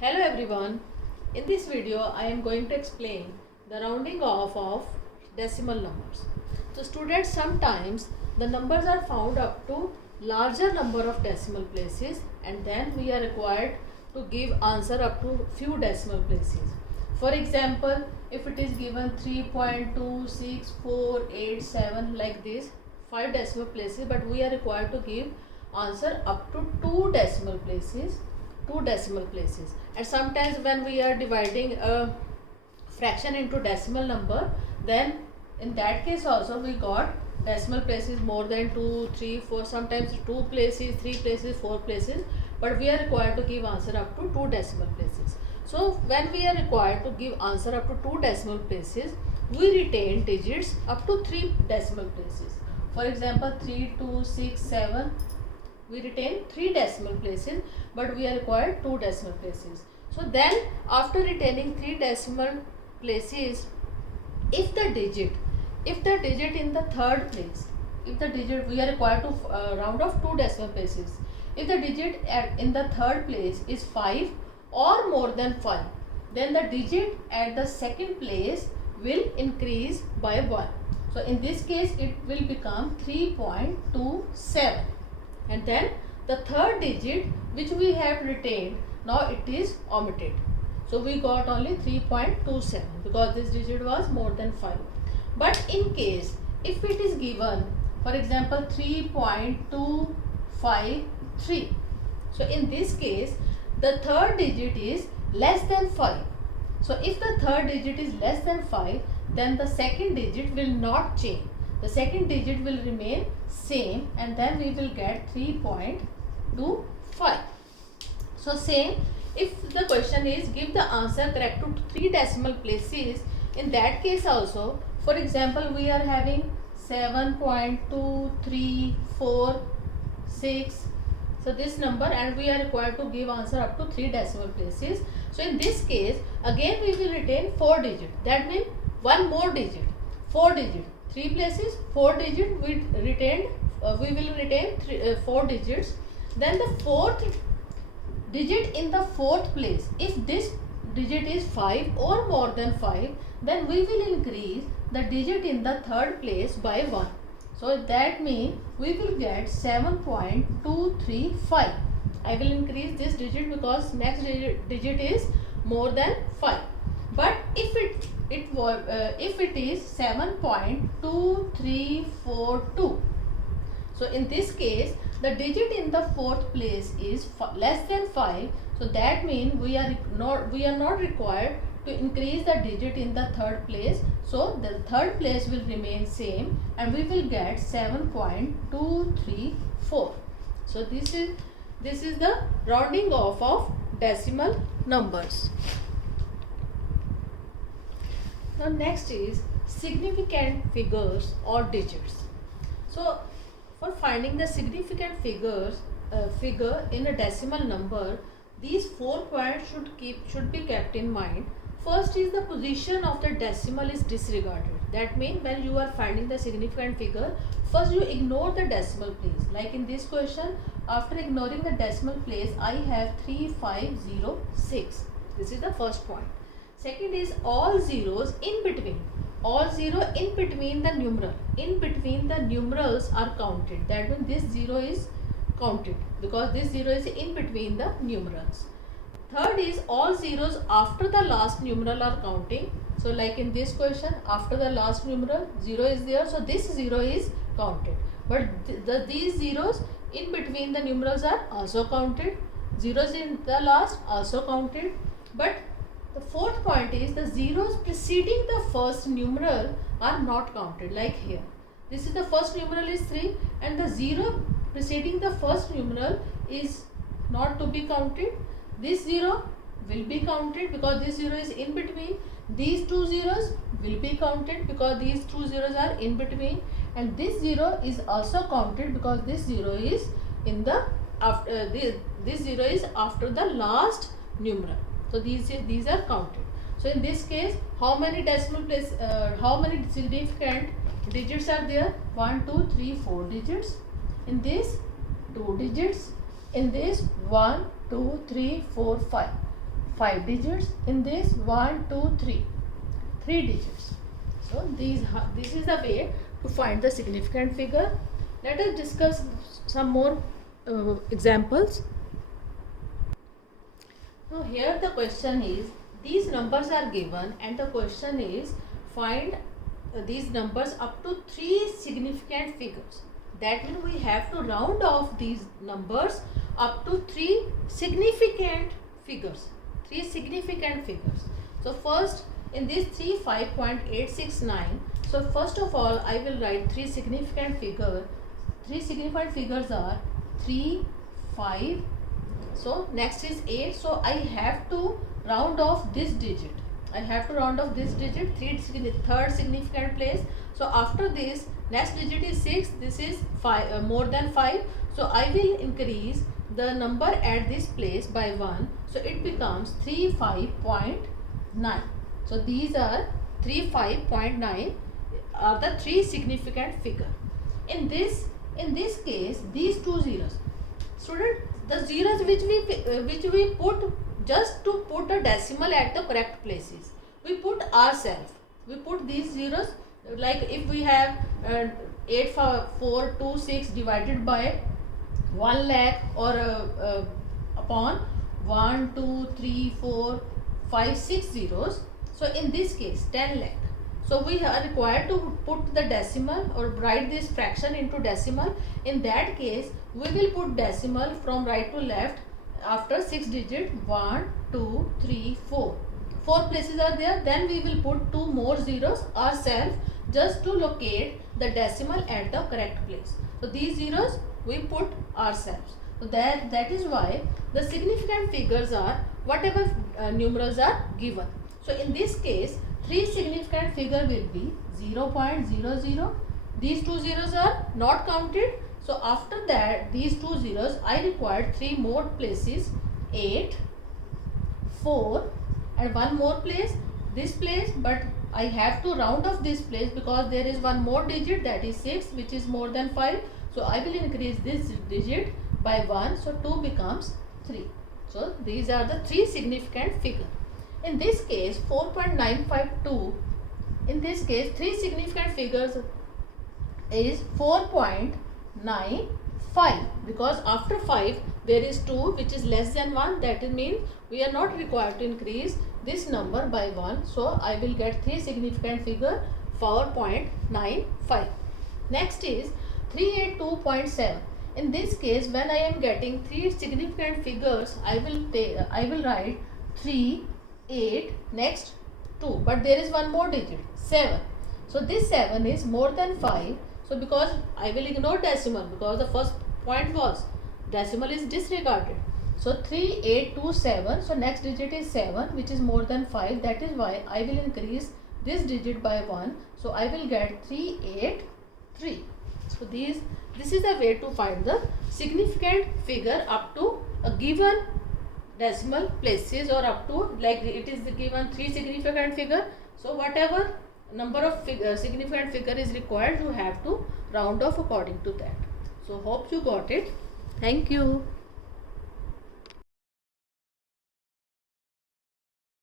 Hello everyone. In this video I am going to explain the rounding off of decimal numbers. So students, sometimes the numbers are found up to larger number of decimal places and then we are required to give answer up to few decimal places. For example, if it is given 3.26487 like this, 5 decimal places, but we are required to give answer up to 2 decimal places, and sometimes when we are dividing a fraction into decimal number, then in that case also we got decimal places more than 2, 3, 4, sometimes 2 places, 3 places, 4 places, but we are required to give answer up to 2 decimal places. So when we are required to give answer up to 2 decimal places, we retain digits up to 3 decimal places. For example, 3, 2, 6, 7, we retain 3 decimal places, but we are required 2 decimal places. So then after retaining 3 decimal places, if the digit in the third place, if the digit, we are required to round off 2 decimal places, if the digit in the third place is 5 or more than 5, then the digit at the second place will increase by 1. So in this case it will become 3.27, and then the third digit which we have retained, now it is omitted. So we got only 3.27 because this digit was more than 5. But in case if it is given, for example, 3.253, so in this case the third digit is less than 5. So if the third digit is less than 5, then the second digit will not change. The second digit will remain same, and then we will get 3.25. So same, if the question is give the answer correct to 3 decimal places, in that case also, for example, we are having 7.2346, so this number, and we are required to give answer up to 3 decimal places. So in this case again we will retain 4 digits, that means one more digit, 4 digits, 3 places, 4 digit, we retained, we will retain 4 digits. Then the fourth digit in the fourth place, if this digit is 5 or more than 5, then we will increase the digit in the third place by 1. So that means we will get 7.235. I will increase this digit because next digit is more than 5. But if it is 7.2342, so in this case the digit in the fourth place is less than 5. So that means we are not required to increase the digit in the third place. So the third place will remain same, and we will get 7.234. So this is the rounding off of decimal numbers. Now next is significant figures or digits. So for finding the significant figure in a decimal number, these 4 points should be kept in mind. First is the position of the decimal is disregarded. That means when you are finding the significant figure, first you ignore the decimal place. Like in this question, after ignoring the decimal place, I have 3506. This is the first point. Second is all zeros in between. All zero in between the numeral. In between the numerals are counted. That means this zero is counted because this zero is in between the numerals. Third is all zeros after the last numeral are counting. So like in this question, after the last numeral 0 is there, so this 0 is counted. But these zeros in between the numerals are also counted. Zeros in the last also counted. But the fourth point is the zeros preceding the first numeral are not counted. Like here, this is the first numeral is 3, and the zero preceding the first numeral is not to be counted. This 0 will be counted because this 0 is in between. These 2 zeros will be counted because these 2 zeros are in between, and this 0 is also counted because this 0 is in the this 0 is after the last numeral. So these are counted. So in this case, how many decimal place, how many significant digits are there? 1, 2, 3, 4 digits. In this 2 digits. In this 1, 2, 3, 4, 5. 5 digits. In this 1, 2, 3, 3 digits. So this is the way to find the significant figure. Let us discuss some more examples. Now here the question is, these numbers are given and the question is find these numbers up to 3 significant figures. That means we have to round off these numbers up to 3 significant figures. 3 significant figures. So first in this 3 5.869. So first of all I will write 3 significant figures. 3 significant figures are 3, 5. So next is 8. So I have to round off this digit. I have to round off this digit, third significant place. So after this, next digit is 6. This is 5, more than 5. So I will increase the number at this place by 1. So it becomes 35.9. So these are 35.9 are the 3 significant figure. In this case, these 2 zeros. Student, the zeros which we put just to put a decimal at the correct places. We put ourselves. We put these zeros, like if we have 8426 divided by 1 lakh or upon 1, 2, 3, 4, 5, 6 zeros. So in this case 10 lakh. So we are required to put the decimal or write this fraction into decimal. In that case, we will put decimal from right to left after 6 digit 1, 2, 3, 4. 4 places are there. Then we will put 2 more zeros ourselves just to locate the decimal at the correct place. So these zeros we put ourselves. So that is why the significant figures are whatever numerals are given. So in this case, 3 significant figure will be 0.00. These 2 zeros are not counted. So after that, these 2 zeros, I required 3 more places, 8, 4 and 1 more place, this place, but I have to round off this place because there is 1 more digit, that is 6, which is more than 5. So I will increase this digit by 1. So 2 becomes 3. So these are the 3 significant figure. In this case 4.952, in this case 3 significant figures is 4.95 because after 5 there is 2 which is less than 1, that means we are not required to increase this number by 1. So I will get 3 significant figure 4.95. Next is 382.7. In this case when I am getting 3 significant figures, I will write 3, 8, next 2, but there is 1 more digit 7. So this 7 is more than 5. So because I will ignore decimal because the first point was decimal is disregarded. So 3827. So next digit is 7 which is more than 5. That is why I will increase this digit by 1. So I will get 383. So this is a way to find the significant figure up to a given decimal places or up to, like it is given 3 significant figure. So whatever number of significant figure is required, you have to round off according to that. So hope you got it. Thank you.